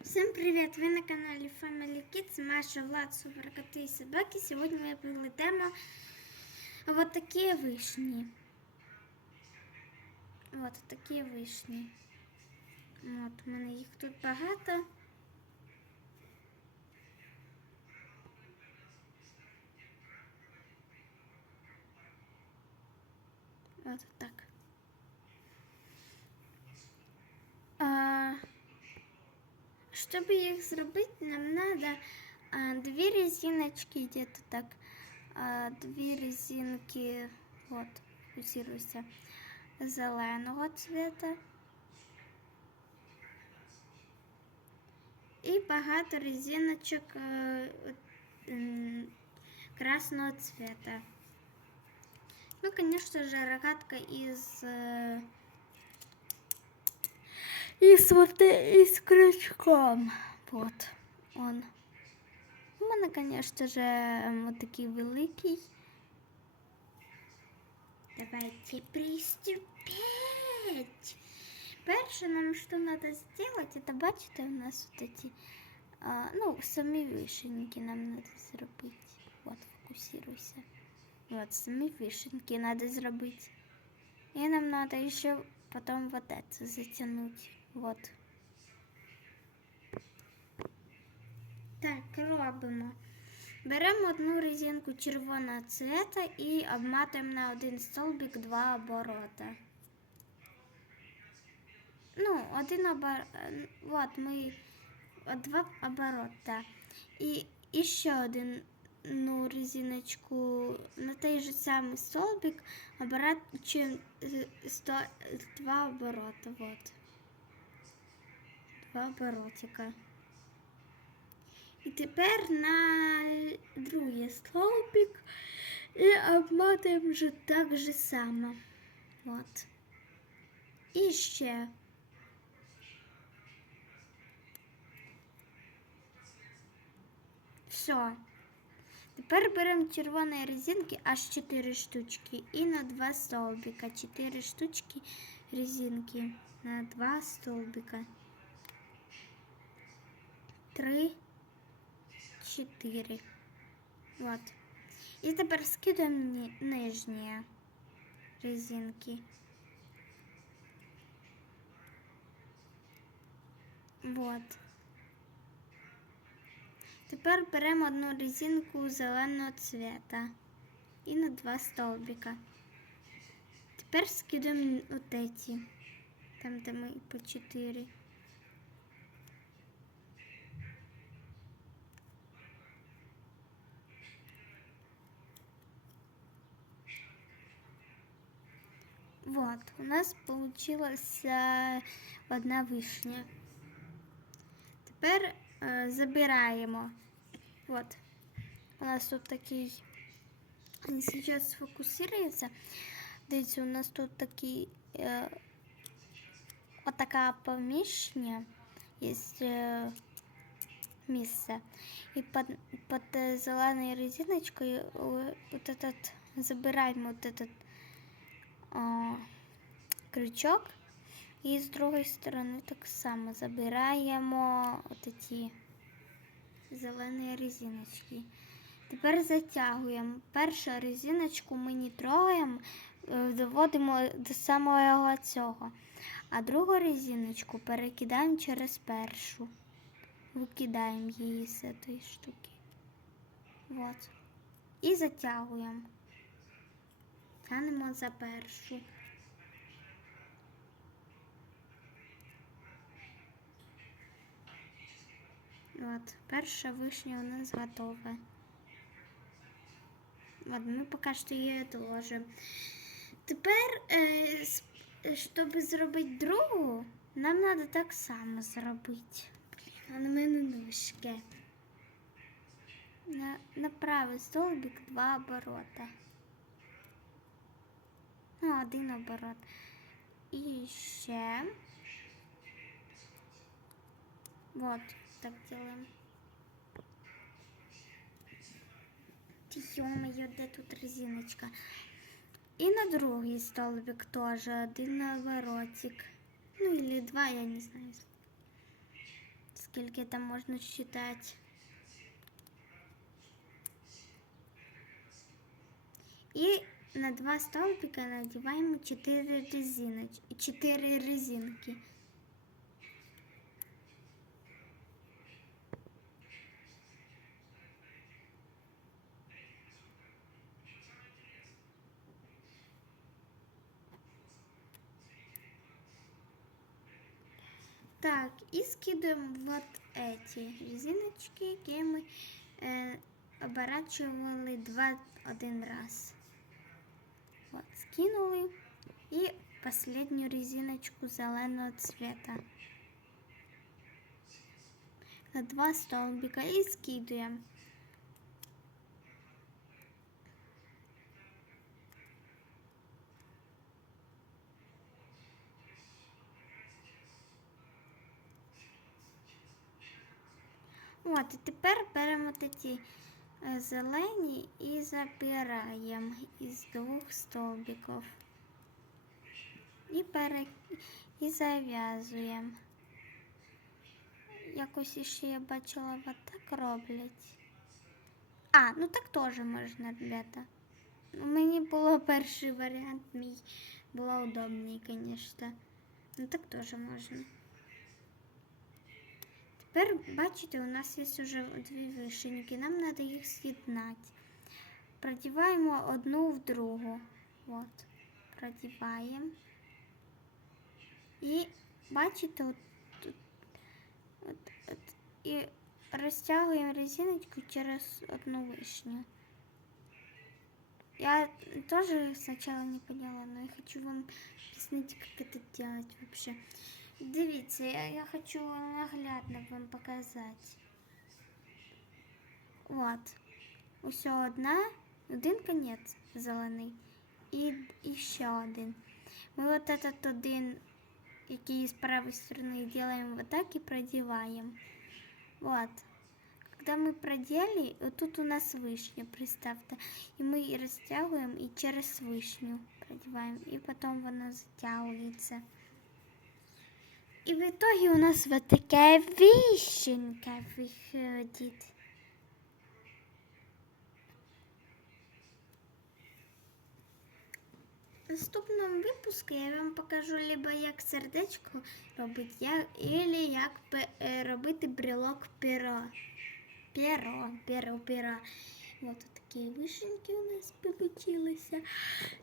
Всем привет! Ви на каналі Family Kids, Маша, Влад, Супер Коти і Собаки. Сьогодні ми прилетимо вот такі вишні. Вот такі вишні. От, у мене їх тут багато. От так. Чтобы их зробить, нам надо а, две резиночки где-то так. А, две резинки, вот, фокусируйся, зеленого цвета. І багато резиночок е, м, красного цвета. Ну, конечно же, рогатка из... э, И с вот и с крючком. Вот он. У мене, конечно же, вот такий великий. Давайте приступить. Перше нам что надо сделать, это бачите, у нас вот эти, а, ну, самі вишеньки нам надо зробити. Вот, фокусируйся. Вот, самі вишеньки надо зробити. И нам надо еще потом вот это затянуть. Вот. Так, робимо. Беремо одну резинку червоного цвета і обматуємо на один столбик два оборота. Ну, один обор... е, Вот, ми два оборота. І, і ще один ну, резиночку на той же самий столбик оборачуємо е, сто... два оборота. Вот. Два оборотика. І тепер на другий столбик і обмотуємо вже так же само. Вот. І ще. Все. Тепер беремо червоні резинки, аж 4 штучки. І на 2 столбика. 4 штучки резинки на 2 столбика. 3, 4. Вот. І тепер скидаємо ни- нижні резинки. Вот. Тепер беремо одну резинку зеленого цвета і на два столбика. Тепер скидаємо от эти, там де ми по 4. Вот, у нас получилась э, одна вишня. Тепер е, забираємо. Вот. У нас тут такий. Він Сейчас сфокусирується. Дивіться, у нас тут такий. Е, отака поміщення. Є е, місце. І під, під е, зеленою резиночкою е, вот этот, забираємо вот этот о, крючок. І з другої сторони так само забираємо от ці зелені резиночки. Тепер затягуємо. Першу резиночку ми не трогаємо, е, доводимо до самого цього. А другу резиночку перекидаємо через першу. Викидаємо її з цієї штуки. Вот. І затягуємо. Тянемо за першу. От, перша вишня у нас готова. От, ми поки що її відложимо. Тепер, е, щоб зробити другу, нам треба так само зробити. А на мене ножки. На, на правий столбик два оборота. Ну, один оборот. І ще. Вот, так делаем. Ё-моё, де тут резиночка? І на другий столбик теж один наворотик. Ну или два, я не знаю. скільки там можна считати. І на два столбика надіваємо 4 резиночки, 4 резинки. Так, и скидываем вот эти резиночки, які ми е, оборачивали два один раз. Вот, скинули. И последнюю резиночку зеленого цвета. На два столбика и скидываем. От, і тепер беремо ті е, зелені і забираємо із двох столбиків. І, пере... і зав'язуємо. Якось іще я бачила, от так роблять. А, ну так теж можна, ребята. Ну, Мені було перший варіант, мій було удобний, звісно. Ну так теж можна. Тепер, бачите, у нас є вже дві вишеньки. Нам треба їх з'єднати. Продіваємо одну в другу. От. Продіваємо. І бачите, от, тут, от, от, і розтягуємо резиночку через одну вишню. Я тоже сначала не поняла, но я хочу вам объяснить, как это делать вообще. Дивіться, я, я хочу наглядно вам показати. От. Усе одна, один конець зелений. І, і ще один. Ми от этот один, який з правої сторони, делаем вот так и продеваем. Вот. Когда мы продели, вот тут у нас вишня, представьте. И мы и растягиваем и через вишню продеваем. И потом она затягивается. И в итоге у нас вот такая вишенка выходит. В наступному випуску я вам покажу либо як сердечко робити, як пе- е, робити брелок перо. Перо, перо, перо. Вот такие вишенки у нас получилось.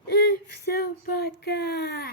И все, пока.